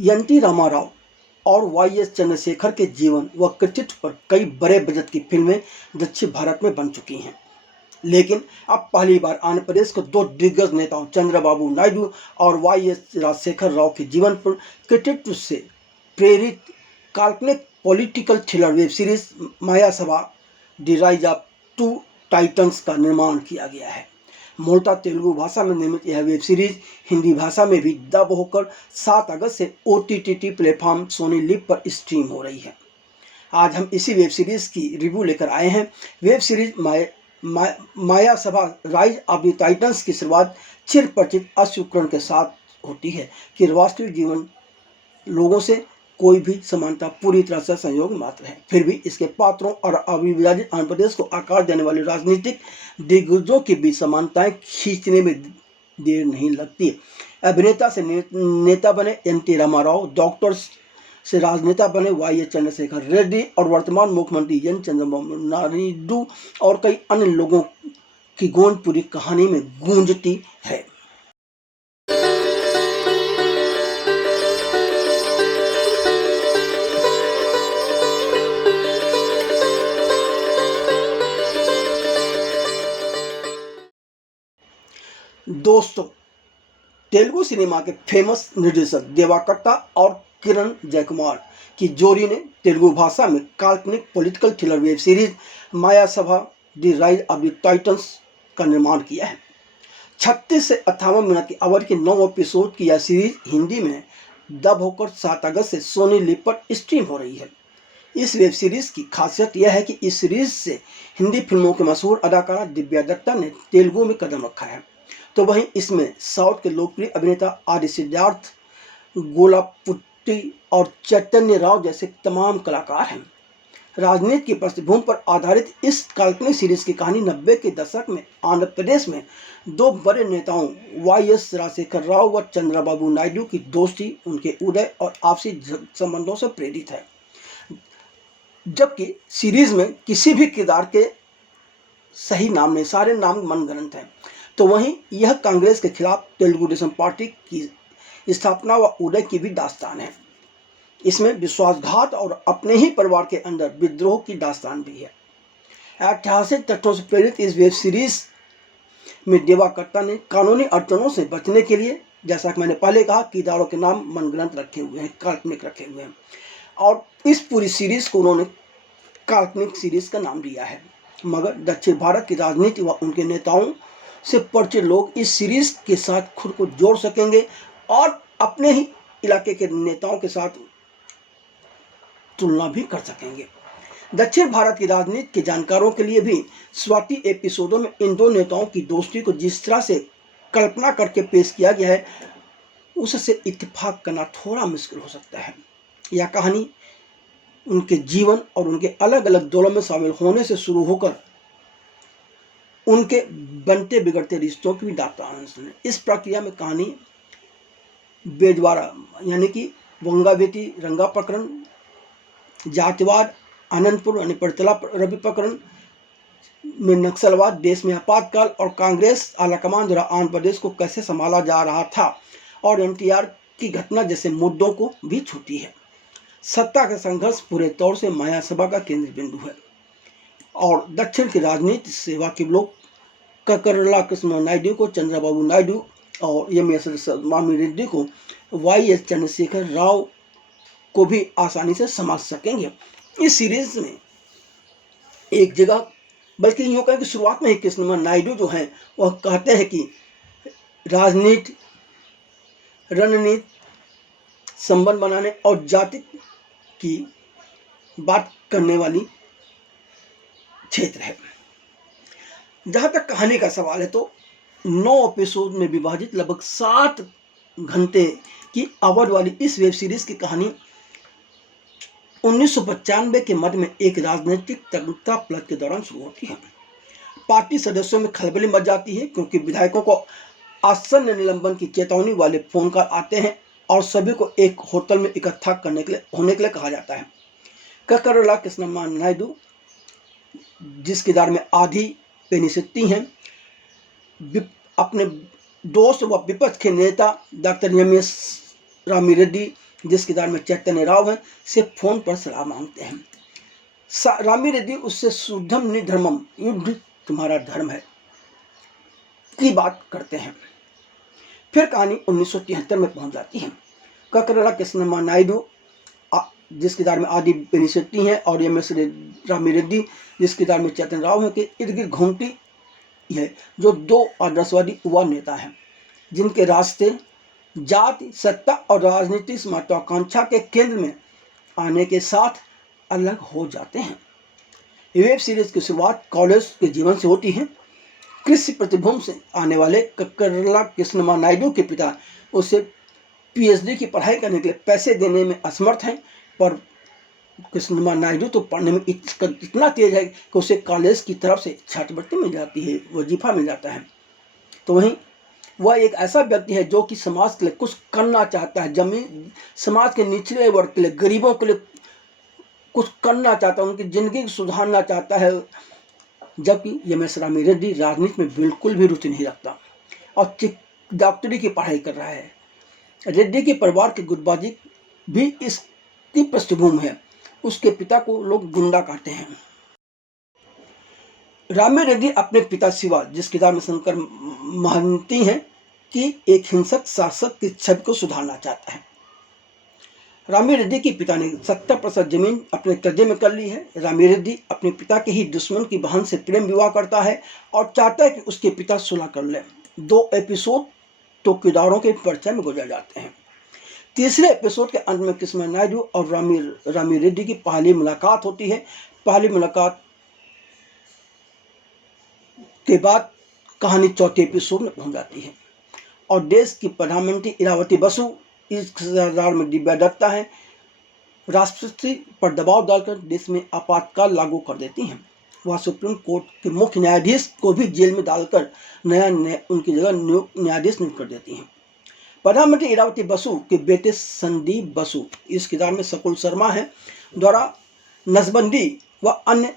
N T Rama Rao और Y S Chandrashekhar के जीवन व कृतित्व पर कई बड़े बजट की फिल्में दक्षिण भारत में बन चुकी हैं, लेकिन अब पहली बार आंध्र प्रदेश के दो दिग्गज नेताओं चंद्रबाबू नायडू और वाई एस राजशेखर राव के जीवन पर कृतित्व से प्रेरित काल्पनिक political thriller web series Maya Sabha the rise of two titans का निर्माण किया गया है। मूलतः तेलुगु भाषा में निर्मित यह वेब सीरीज हिंदी भाषा में भी डब होकर 7 अगस्त से OTT प्लेटफॉर्म सोनी लिव पर स्ट्रीम हो रही है। आज हम इसी वेब सीरीज की रिव्यू लेकर आए हैं। वेब सीरीज माया सभा राइज ऑफ द टाइटन्स की शुरुआत चिर परिचित अश्रुकरण के साथ होती है कि वास्तविक जीवन लोगों से कोई भी समानता पूरी तरह से संयोग मात्र है। फिर भी इसके पात्रों और अविभाजित आंध्र प्रदेश को आकार देने वाले राजनीतिक दिग्गजों के बीच समानताएं खींचने में देर नहीं लगती। अभिनेता से नेता बने एन.टी. रामाराव, डॉक्टर से राजनेता बने वाई एस चंद्रशेखर रेड्डी और वर्तमान मुख्यमंत्री एन चंद्रबाबू नायडू और कई अन्य लोगों की गोंद पूरी कहानी में गूंजती है। दोस्तों, तेलुगु सिनेमा के फेमस निर्देशक देवाकट्टा और किरण जयकुमार की जोड़ी ने तेलुगु भाषा में काल्पनिक political thriller web series Maya Sabha the rise of the titans का निर्माण किया है। 36 से 58 मिनट की अवधि के 9 एपिसोड की यह सीरीज हिंदी में डब होकर 7 अगस्त से सोनी लिव पर स्ट्रीम हो रही है। इस वेब सीरीज की खासियत यह है कि इस सीरीज से हिंदी फिल्मों के मशहूर अदाकारा दिव्या दत्ता ने तेलुगु में कदम रखा है, तो वहीं इसमें साउथ के लोकप्रिय अभिनेता आदि सिद्धार्थ, गोलापुट्टी और चैतन्य राव जैसे तमाम कलाकार हैं। राजनीति की पृष्ठभूमि पर आधारित इस काल्पनिक सीरीज की कहानी 90 के दशक में आंध्र प्रदेश में दो बड़े नेताओं वाई एस राजशेखर राव व चंद्रबाबू नायडू की दोस्ती, उनके उदय और आपसी संबंधों से प्रेरित है। जबकि सीरीज में किसी भी किरदार के सही नाम नहीं, सारे नाम मनगढ़ंत हैं। तो वहीं यह कांग्रेस के खिलाफ तेलुगु देशम पार्टी की स्थापना व उदय की भी दास्तान है। इसमें विश्वासघात और अपने ही परिवार के अंदर विद्रोह की दास्तान भी है। ऐतिहासिक तथ्यों से प्रेरित इस वेब सीरीज में देवाकट्टा ने कानूनी अड़चनों से बचने के लिए, जैसा कि मैंने पहले कहा, किरदारों के नाम मनगढ़ंत रखे हुए हैं, काल्पनिक रखे हुए हैं, और इस पूरी सीरीज को उन्होंने काल्पनिक सीरीज का नाम दिया है। मगर दक्षिण भारत की राजनीति व उनके नेताओं से परिचित लोग इस सीरीज के साथ खुद को जोड़ सकेंगे और अपने ही इलाके के नेताओं के साथ तुलना भी कर सकेंगे। दक्षिण भारत की राजनीति के जानकारों के लिए भी शुरुआती एपिसोडों में इन दो नेताओं की दोस्ती को जिस तरह से कल्पना करके पेश किया गया है, उससे इत्तेफाक करना थोड़ा मुश्किल हो सकता है। यह कहानी उनके जीवन और उनके अलग अलग दौरों में शामिल होने से शुरू होकर उनके बनते बिगड़ते रिश्तों की भी दास्तान है। इस प्रक्रिया में कहानी बेजवाड़ा यानी कि वंगावेती रंगा प्रकरण, जातिवाद, आनंदपुर यानी परतला रवि प्रकरण में नक्सलवाद, देश में आपातकाल और कांग्रेस आलाकमान द्वारा आंध्र प्रदेश को कैसे संभाला जा रहा था और NTR की घटना जैसे मुद्दों को भी छूती है। सत्ता का संघर्ष पूरे तौर से माया सभा का केंद्र बिंदु है और दक्षिण की राजनीति से वाकिफ लोग ककरला कृष्ण नायडू को चंद्रबाबू नायडू और एम.एस. स्वामी रेड्डी को वाई एस चंद्रशेखर राव को भी आसानी से समझ सकेंगे। इस सीरीज में एक जगह, बल्कि यूँ कहें कि शुरुआत में ही कृष्ण नायडू जो हैं वह कहते हैं कि राजनीति, रणनीति, संबंध बनाने और जाति की बात करने वाली क्षेत्र है। जहाँ तक कहानी का सवाल है तो 9 एपिसोड में विभाजित लगभग 7 घंटे की अवधि वाली इस वेब सीरीज की कहानी 1995 के मध्य में एक राजनीतिक तख्ता पलट के दौरान शुरू होती है। पार्टी सदस्यों में खलबली मच जाती है क्योंकि विधायकों को आसन्न निलंबन की चेतावनी वाले फोन कॉल आते हैं और सभी को एक होटल में इकट्ठा होने के लिए कहा जाता है। ककरला कृष्णम्मा नायडू, जिस किरदार में आधी पेनिसेट्टी हैं, अपने दोस्त व विपक्ष के नेता डॉक्टर एम.एस. रामी रेड्डी जिस किरदार में चैतन्य राव हैं, से फोन पर सलाह मांगते हैं। रामी रेड्डी उससे शुद्धम निधर्मम, युद्ध तुम्हारा धर्म है, की बात करते हैं। फिर कहानी 1973 में पहुंच जाती है। ककरला कृष्णम्मा नायडू जिस किरदार में आदि बेनिशेट्टी हैं और एम एस रामी रेड्डी जिस किरदार में चैतन्य राव हैं के इर्द गिर्द घूमती है, जो दो आदर्शवादी युवा नेता हैं जिनके रास्ते जाति, सत्ता और राजनीतिक महत्वाकांक्षा के केंद्र में आने के साथ अलग हो जाते हैं। वेब सीरीज की शुरुआत कॉलेज के जीवन से होती है। कृषि पृष्ठभूमि से आने वाले ककरला कृष्णम्मा नायडू के पिता उसे पीएचडी की पढ़ाई करने के लिए पैसे देने में असमर्थ हैं, पर कृष्णम्मा नायडू तो पढ़ने में इतना तेज है कि उसे कॉलेज की तरफ से छात्रवृत्ति मिल जाती है, वजीफा मिल जाता है। तो वहीं वह एक ऐसा व्यक्ति है जो कि समाज के लिए कुछ करना चाहता है, जमीन समाज के निचले वर्ग के लिए, गरीबों के लिए कुछ करना चाहता है, उनकी जिंदगी सुधारना चाहता है। जबकि एम एस रामी रेड्डी राजनीति में बिल्कुल भी रुचि नहीं रखता और डॉक्टरी की पढ़ाई कर रहा है। रेड्डी के परिवार की गुटबाजी भी इसकी पृष्ठभूमि है। उसके पिता को लोग गुंडा कहते हैं। रामी रेड्डी अपने पिता शिवा जिस किरदार में शंकर महंती हैं कि एक हिंसक शासक की छवि को सुधारना चाहता है। रामी रेड्डी के पिता ने 70% जमीन अपने कब्जे में कर ली है। रामी रेड्डी अपने पिता के ही दुश्मन की बहन से प्रेम विवाह करता है और चाहता है कि उसके पिता सुलह कर लें। 2 एपिसोड तो किरदारों के परिचय में गुजर जाते हैं। तीसरे एपिसोड के अंत में कृष्णा नायडू और रामी रेड्डी की पहली मुलाकात होती है। पहली मुलाकात के बाद कहानी चौथे एपिसोड में पहुंच जाती है और देश की प्रधानमंत्री इरावती बसु इस किरदार में दिव्या दत्ता है, राष्ट्रपति पर दबाव डालकर देश में आपातकाल लागू कर देती हैं। वह सुप्रीम कोर्ट के मुख्य न्यायाधीश को भी जेल में डालकर उनकी जगह न्यायाधीश नियुक्त कर देती हैं। प्रधानमंत्री इरावती बसु के बेटे संदीप बसु इस किरदार में शकुल शर्मा है द्वारा नसबंदी व अन्य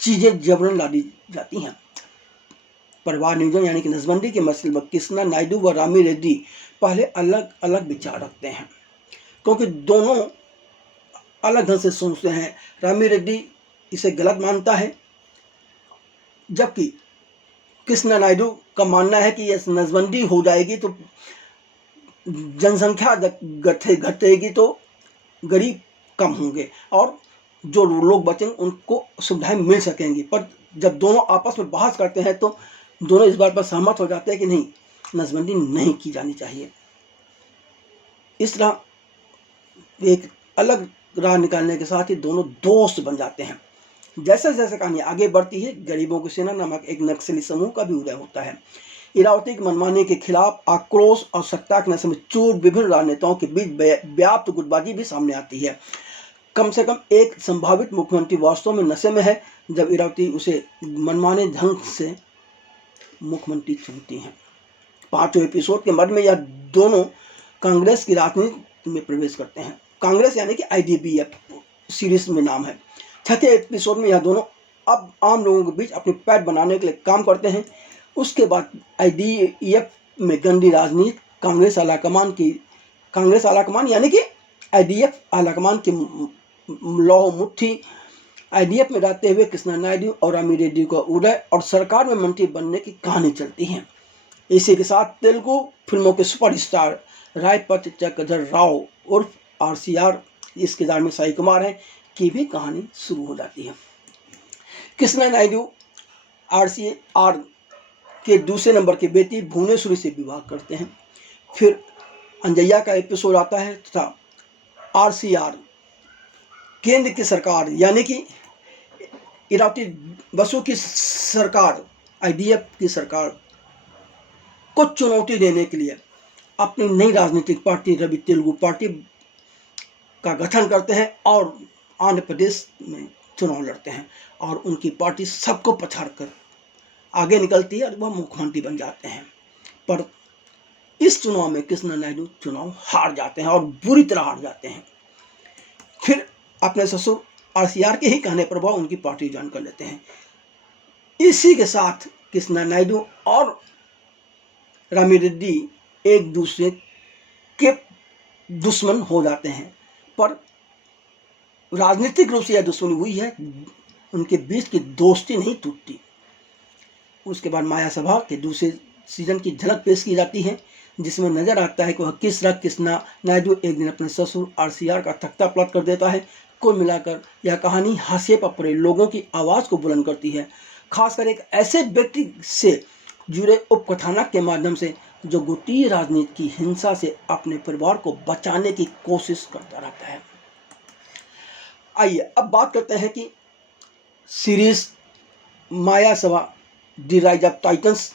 चीजें जबरन ला दी जाती हैं। परिवार नियोजन यानी कि नसबंदी के मसले पर कृष्णा नायडू व रामी रेड्डी पहले अलग अलग विचार रखते हैं, क्योंकि दोनों अलग ढंग से सोचते हैं। रामी रेड्डी इसे गलत मानता है, जबकि कृष्णा नायडू का मानना है कि यह नसबंदी हो जाएगी तो जनसंख्या घटेगी तो गरीब कम होंगे और जो लोग बचेंगे उनको सुविधाएं मिल सकेंगी। पर जब दोनों आपस में बहस करते हैं तो दोनों इस बात पर सहमत हो जाते हैं कि नहीं, नसबंदी नहीं की जानी चाहिए। इस तरह एक अलग राह निकालने के साथ ही दोनों दोस्त बन जाते हैं। जैसे जैसे कहानी आगे बढ़ती है, गरीबों की सेना नामक एक नक्सली समूह का भी उदय होता है। इरावती की मनमानी के खिलाफ आक्रोश और सत्ता के नशे में चूर विभिन्न राजनेताओं के बीच व्याप्त गुटबाजी भी सामने आती है। कम से कम एक संभावित मुख्यमंत्री वास्तव में नशे में है जब इरावती उसे मनमाने ढंग से मुख्यमंत्री चुनती हैं। 5वें एपिसोड के मध्य में यह दोनों कांग्रेस की राजनीति में प्रवेश करते हैं। कांग्रेस यानी कि IDBF सीरीज में नाम है। 6वें एपिसोड में यह दोनों अब आम लोगों के बीच अपने पैर बनाने के लिए काम करते हैं। उसके बाद IDF में गंदी राजनीति, कांग्रेस आलाकमान यानी कि IDF आलाकमान की लौह मुट्ठी, IDF में रहते हुए कृष्णा नायडू और रामी रेड्डी का उदय और सरकार में मंत्री बनने की कहानी चलती है। इसी के साथ तेलुगु फिल्मों के सुपरस्टार रायपत चक्रधर राव उर्फ RCR इस किरदार में साई कुमार हैं की भी कहानी शुरू हो जाती है। कृष्णा नायडू RCR के दूसरे नंबर की बेटी भुवनेश्वरी से विवाह करते हैं। फिर अंजैया का एपिसोड आता है तथा RCR केंद्र की सरकार यानी कि इरावती बसु की सरकार, IDF की सरकार को चुनौती देने के लिए अपनी नई राजनीतिक पार्टी रवि तेलुगु पार्टी का गठन करते हैं और आंध्र प्रदेश में चुनाव लड़ते हैं और उनकी पार्टी सबको पछाड़कर आगे निकलती है और वह मुख्यमंत्री बन जाते हैं। पर इस चुनाव में कृष्णा नायडू चुनाव हार जाते हैं और बुरी तरह हार जाते हैं। फिर अपने ससुर RCR के ही कहने पर वह उनकी पार्टी ज्वाइन कर लेते हैं। इसी के साथ कृष्णा नायडू और रामी रेड्डी एक दूसरे के दुश्मन हो जाते हैं, पर राजनीतिक रूप से यह दुश्मनी हुई है, उनके बीच की दोस्ती नहीं टूटती। उसके बाद माया सभा के दूसरे सीजन की झलक पेश की जाती है, जिसमें नजर आता है कि वह किस तरह कृष्णा नायडू एक दिन अपने ससुर आरसीआर का तख्ता पलट कर देता है। कुल मिलाकर यह कहानी हाशिए पर पड़े लोगों की आवाज़ को बुलंद करती है, खासकर एक ऐसे व्यक्ति से जुड़े उपकथानक के माध्यम से जो गोटीय राजनीति की हिंसा से अपने परिवार को बचाने की कोशिश करता रहता है। आइए अब बात करते हैं कि series Maya Sabha the rise of titans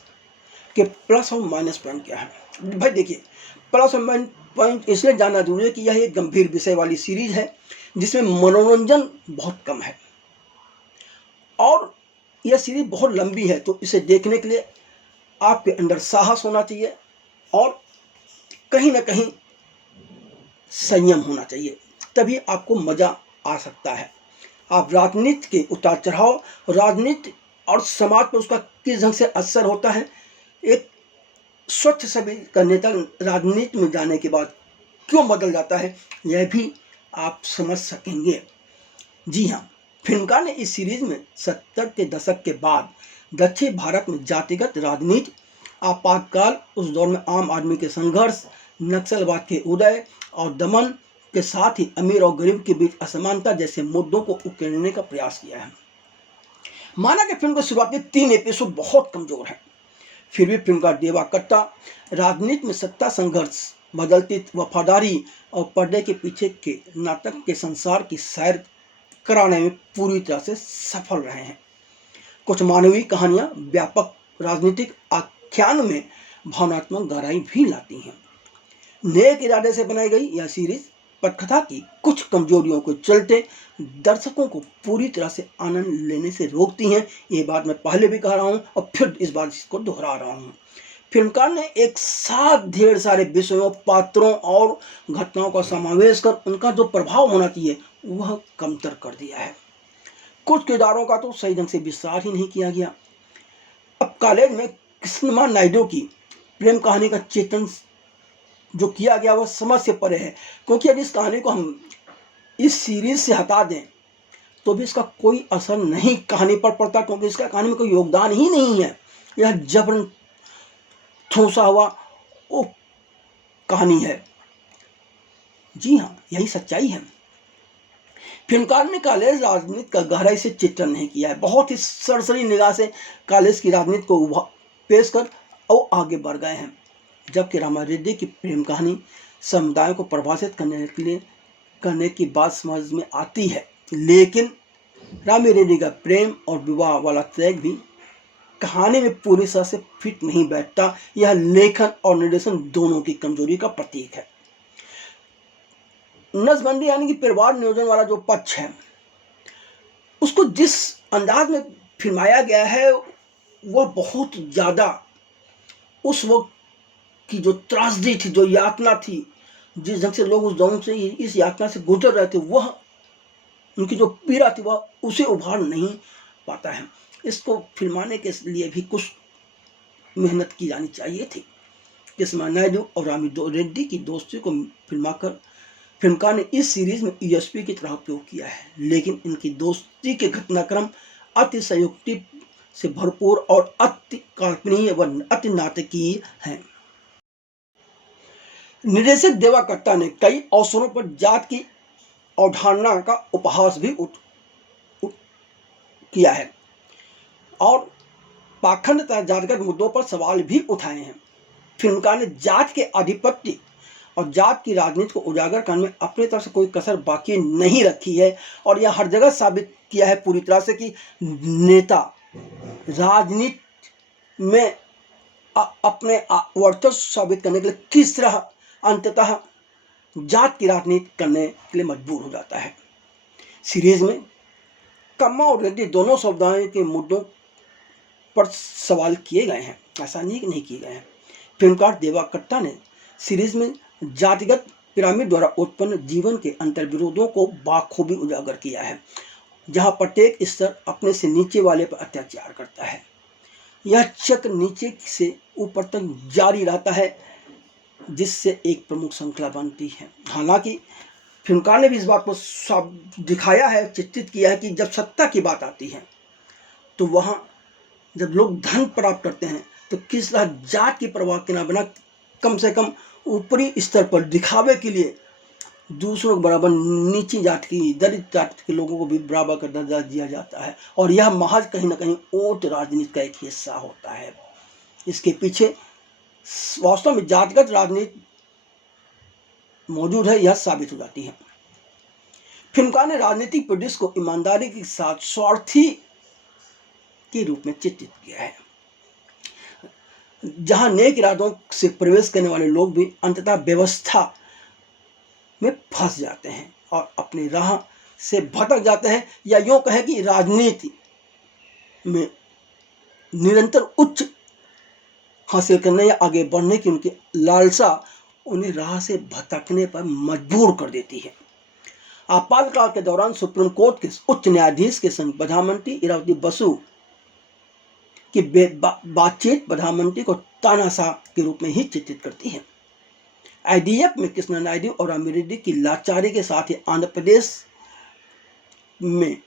के प्लस और माइनस पॉइंट क्या है। भाई देखिए, प्लस और माइनस पॉइंट इसलिए जानना जरूरी है कि यह एक गंभीर विषय वाली सीरीज है जिसमें मनोरंजन बहुत कम है, और यह सीरीज बहुत लंबी है, तो इसे देखने के लिए आपके अंदर साहस होना चाहिए और कहीं ना कहीं संयम होना चाहिए, तभी आपको मजा आ सकता है। आप राजनीति के उतार चढ़ाव, राजनीति और समाज पर उसका किस ढंग से असर होता है, एक स्वच्छ सभी का नेता राजनीति में जाने के बाद क्यों बदल जाता है, यह भी आप समझ सकेंगे। जी हाँ, फिल्मकार ने इस सीरीज में 70 के दशक के बाद दक्षिण भारत में जातिगत राजनीति, आपातकाल, उस दौर में आम आदमी के संघर्ष, नक्सलवाद के उदय और दमन के साथ ही अमीर और गरीब के बीच असमानता जैसे मुद्दों को उकेरने का प्रयास किया है। माना कि फिल्म के शुरुआती 3 एपिसोड बहुत कमजोर हैं, फिर भी फिल्म का देवा कट्टा राजनीति में सत्ता संघर्ष, बदलती वफादारी और पर्दे के पीछे के नाटक के संसार की सैर कराने में पूरी तरह से सफल रहे हैं। कुछ मानवीय कहानियां व्यापक राजनीतिक आख्यान में भावनात्मक गहराई भी लाती हैं। नेक इरादे से बनाई गई यह सीरीज पटकथा की कुछ कमजोरियों को चलते दर्शकों को पूरी तरह से आनंद लेने से रोकती हैं। ये बात मैं पहले भी कह रहा हूँ और फिर इस बार इसको दोहरा रहा हूँ। फिल्मकार ने एक साथ ढेर सारे विषयों, पात्रों और घटनाओं का समावेश कर उनका जो प्रभाव होना चाहिए वह कमतर कर दिया है। कुछ किरदारों का तो सही ढंग से विस्तार ही नहीं किया गया। अब कॉलेज में कृष्णा नायडू की प्रेम कहानी का चित्रण जो किया गया वह समझ से परे है, क्योंकि यदि इस कहानी को हम इस सीरीज से हटा दें तो भी इसका कोई असर नहीं कहानी पर पड़ता, क्योंकि इसका कहानी में कोई योगदान ही नहीं है। यह जबरन ठूसा हुआ वो कहानी है। जी हाँ, यही सच्चाई है। फिल्मकार ने कॉलेज राजनीति का गहराई से चित्रण नहीं किया है, बहुत ही सरसरी निगाह से कॉलेज की राजनीति को पेश कर और आगे बढ़ गए हैं, जबकि रामारेड्डी की प्रेम कहानी समुदाय को प्रभावित करने की बात समझ में आती है, लेकिन रामारेड्डी का प्रेम और विवाह वाला ट्रैक भी कहानी में पूरी तरह से फिट नहीं बैठता। यह लेखन और निर्देशन दोनों की कमजोरी का प्रतीक है। नसबंदी यानी कि परिवार नियोजन वाला जो पक्ष है उसको जिस अंदाज में फिल्माया गया है वह बहुत ज़्यादा उस वक्त की जो त्रासदी थी, जो यातना थी, जिस ढंग से लोग उस दौर से इस यातना से गुजर रहे थे, वह उनकी जो पीड़ा थी वह उसे उभार नहीं पाता है। इसको फिल्माने के लिए भी कुछ मेहनत की जानी चाहिए थी। कृष्णा नायडू और रामारेड्डी की दोस्ती को फिल्माकर फिल्मकार ने इस सीरीज में यूएसपी की तरह उपयोग किया है, लेकिन इनकी दोस्ती के घटनाक्रम अतिशयोक्ति से भरपूर और अति काल्पनिक व अति नाटकीय हैं। निर्देशक देवा कट्टा ने कई अवसरों पर जात की अवधारणा का उपहास भी किया है और पाखंड तथा जातिगत मुद्दों पर सवाल भी उठाए हैं। फिल्मकार ने जात के आधिपत्य और जात की राजनीति को उजागर करने में अपनी तरफ से कोई कसर बाकी नहीं रखी है, और यह हर जगह साबित किया है पूरी तरह से कि नेता राजनीति में अपने वर्चस्व साबित करने के लिए किस तरह अंततः जात की राजनीति करने के लिए मजबूर हो जाता है। सीरीज में कम्मा और रेड्डी दोनों समुदायों के मुद्दों पर सवाल किए गए हैं, ऐसा नहीं किए गए हैं। फिल्मकार देवा कट्टा ने सीरीज में जातिगत पिरामिड द्वारा उत्पन्न जीवन के अंतर्विरोधों को बाखूबी उजागर किया है, जहां प्रत्येक स्तर अपने से नीचे वाले पर अत्याचार करता है। यह चक्र नीचे से ऊपर तक जारी रहता है जिससे एक प्रमुख श्रृंखला बनती है। हालांकि फिल्मकार ने भी इस बात को साफ दिखाया है, चित्रित किया है कि जब सत्ता की बात आती है तो वहाँ जब लोग धन प्राप्त करते हैं तो किस तरह जात की परवाह के ना बिना कम से कम ऊपरी स्तर पर दिखावे के लिए दूसरों के बराबर नीची जात की, दलित जात के लोगों को भी बराबर का दर्जा दिया जाता है, और यह महज कहीं ना कहीं वोट राजनीति का एक हिस्सा होता है। इसके पीछे वास्तव में जातिगत राजनीति मौजूद है, यह साबित हो जाती है। फिल्मकार ने राजनीतिक प्रोड्यूस को ईमानदारी के साथ स्वार्थी के रूप में चित्रित किया है, जहां नेक इरादों से प्रवेश करने वाले लोग भी अंततः व्यवस्था में फंस जाते हैं और अपनी राह से भटक जाते हैं, या यूं कहें कि राजनीति में निरंतर उच्च हासिल करने या आगे बढ़ने की उनकी लालसा उन्हें राह से भटकने पर मजबूर कर देती है। आपातकाल के दौरान सुप्रीम कोर्ट के उच्च न्यायाधीश के संग प्रधानमंत्री इरावती बसु की बातचीत प्रधानमंत्री को तानाशाह के रूप में ही चित्रित करती है। आईडीएफ में कृष्णा नायडू और अमीरुद्दीन की लाचारी के साथ ही आंध्र प्रदेश में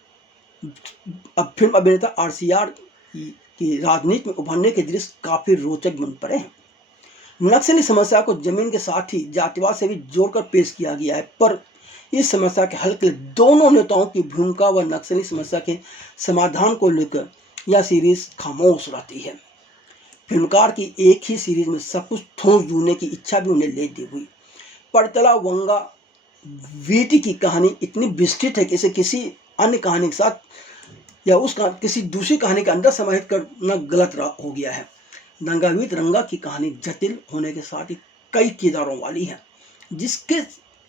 अब फिल्म अभिनेता आरसीआर की राजनीति में उभरने के दृश्य काफी रोचक बन पड़े हैं। नक्सली समस्या को जमीन के साथ ही जातिवाद से भी जोड़कर पेश किया गया है, पर इस समस्या के हल के लिए दोनों नेताओं की भूमिका व नक्सली समस्या के समाधान को लेकर यह सीरीज खामोश रहती है। फिल्मकार की एक ही सीरीज में सब कुछ ठोस ढूंढने की इच्छा भी उन्हें ले दी हुई। पड़तला वंगा वीटी की कहानी इतनी विस्तृत है कि इसे किसी अन्य कहानी के साथ या किसी दूसरी कहानी के अंदर समाहित करना गलत हो गया है। दंगावीत रंगा की कहानी जटिल होने के साथ ही कई किरदारों वाली है, जिसके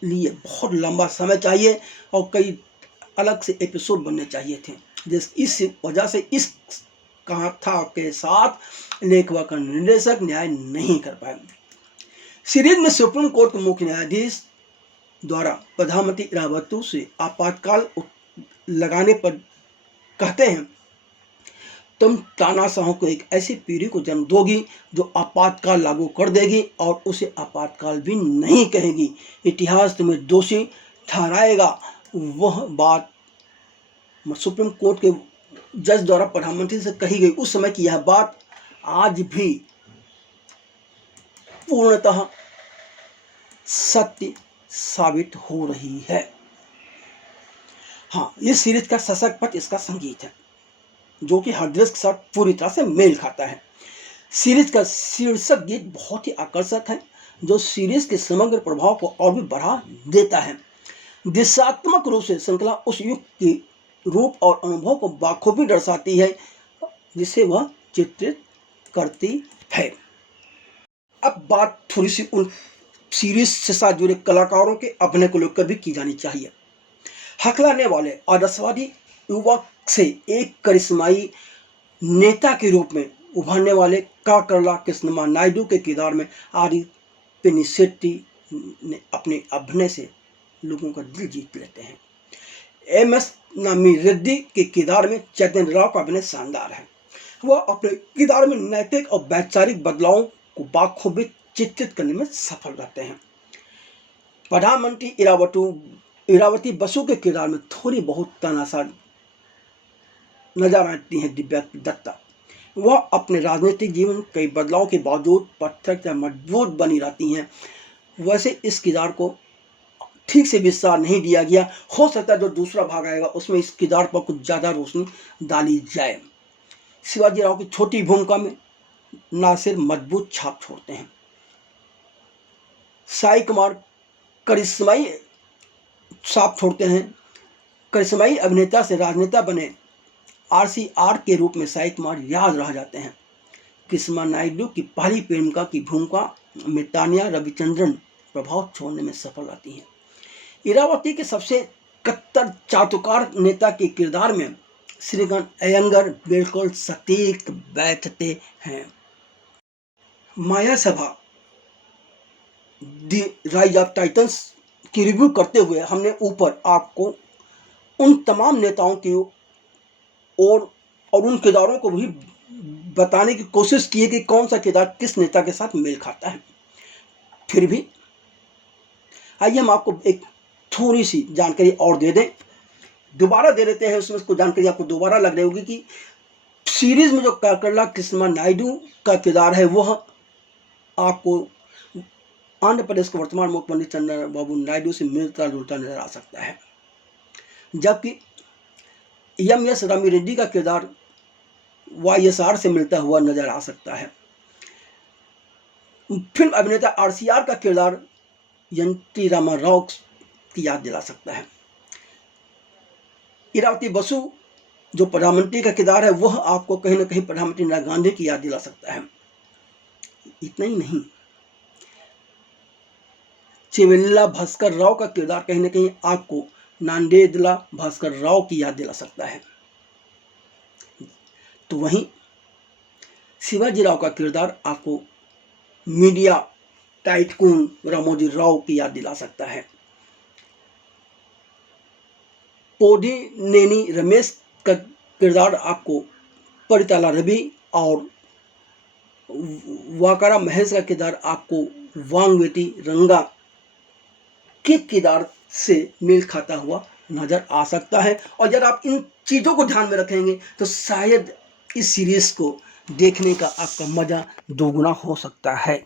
लिए बहुत लंबा समय चाहिए और कई अलग से एपिसोड बनने चाहिए थे। इस वजह से इस कथा के साथ लेखक और निर्देशक न्याय नहीं कर पाए। सीरीज में सुप्रीम कोर्ट के मुख्य न्यायाधीश द्वारा प्रधानमंत्री इरावती से आपातकाल लगाने पर कहते हैं, तुम तानाशाहों को एक ऐसी पीढ़ी को जन्म दोगी जो आपातकाल लागू कर देगी और उसे आपातकाल भी नहीं कहेगी। इतिहास तुम्हें दोषी ठहराएगा। वह बात सुप्रीम कोर्ट के जज द्वारा प्रधानमंत्री से कही गई उस समय की यह बात आज भी पूर्णतः सत्य साबित हो रही है। हाँ, इस सीरीज का सशक्त पथ इसका संगीत है, जो कि हर दृश्य के साथ पूरी तरह से मेल खाता है। सीरीज का शीर्षक गीत बहुत ही आकर्षक है, जो सीरीज के समग्र प्रभाव को और भी बढ़ा देता है। दिशात्मक रूप से श्रृंखला उस युग की रूप और अनुभव को बाखूबी दर्शाती है जिसे वह चित्रित करती है। अब बात थोड़ी सी उन सीरीज से साथ जुड़े कलाकारों के अभिनय को लेकर भी की जानी चाहिए। हकलाने वाले आदर्शवादी युवक से एक करिश्माई नेता के रूप में उभरने वाले काकरला कृष्णमा नायडू के किरदार में आदि पिनिसेट्टी ने अपने अभिनय से लोगों का दिल जीत लेते हैं। एमएस नामी रेड्डी के किरदार में चैतन्य राव का अभिनय शानदार है। वह अपने किरदार में नैतिक और वैचारिक बदलावों को बाखूबी चित्रित करने में सफल रहते हैं। प्रधानमंत्री इरावती बसु के किरदार में थोड़ी बहुत तानाशाह नजर आती है दिव्या दत्ता। वह अपने राजनीतिक जीवन कई बदलाव के बावजूद पत्थर से मजबूत बनी रहती हैं। वैसे इस किरदार को ठीक से विस्तार नहीं दिया गया, हो सकता है जो दूसरा भाग आएगा उसमें इस किरदार पर कुछ ज़्यादा रोशनी डाली जाए। शिवाजी राव की छोटी भूमिका में नासिर मजबूत छाप छोड़ते हैं। साई कुमार करिश्माई छाप छोड़ते हैं। करिश्माई अभिनेता से राजनेता बने आरसीआर के रूप में साई कुमार याद रह जाते हैं। कृष्णा नायडू की पहली प्रेमिका की भूमिका में तानिया रविचंद्रन प्रभाव छोड़ने में सफल रहती हैं। इरावती के सबसे कट्टर चाटुकार नेता के किरदार में श्रीकांत अयंगर बिल्कुल सटीक बैठते हैं। माया Sabha the rise of titans की रिव्यू करते हुए हमने ऊपर आपको उन तमाम नेताओं की और उन किरदारों को भी बताने की कोशिश की है कि कौन सा किरदार किस नेता के साथ मेल खाता है। फिर भी आइए हम आपको एक थोड़ी सी जानकारी और दे दें, दोबारा दे देते हैं। उसमें कुछ जानकारी आपको दोबारा लग रही होगी कि सीरीज में जो काकरला कृष्णा नायडू का किरदार है वह आपको आंध्र प्रदेश के वर्तमान मुख्यमंत्री चंद्रबाबू नायडू से मिलता जुलता नजर आ सकता है, जबकि एस रामी रेड्डी का किरदार YSR से मिलता हुआ नजर आ सकता है। फिल्म अभिनेता RCR का किरदार NT रामाराव की याद दिला सकता है। इरावती बसु जो प्रधानमंत्री का किरदार है वह आपको कहीं ना कहीं प्रधानमंत्री इंदिरा गांधी की याद दिला सकता है। इतना ही नहीं, चेवेल्ला भास्कर राव का किरदार कहीं ना कहीं आपको नांदेडला भास्कर राव की याद दिला सकता है। तो वहीं शिवाजी राव का किरदार आपको मीडिया टाइकून रामोजी राव की याद दिला सकता है। पोडी नेनी रमेश का किरदार आपको परिताला रवि और वाकारा महेश का किरदार आपको वांगवेटी रंगा के किरदार से मेल खाता हुआ नजर आ सकता है। और अगर आप इन चीज़ों को ध्यान में रखेंगे तो शायद इस सीरीज को देखने का आपका मज़ा दोगुना हो सकता है।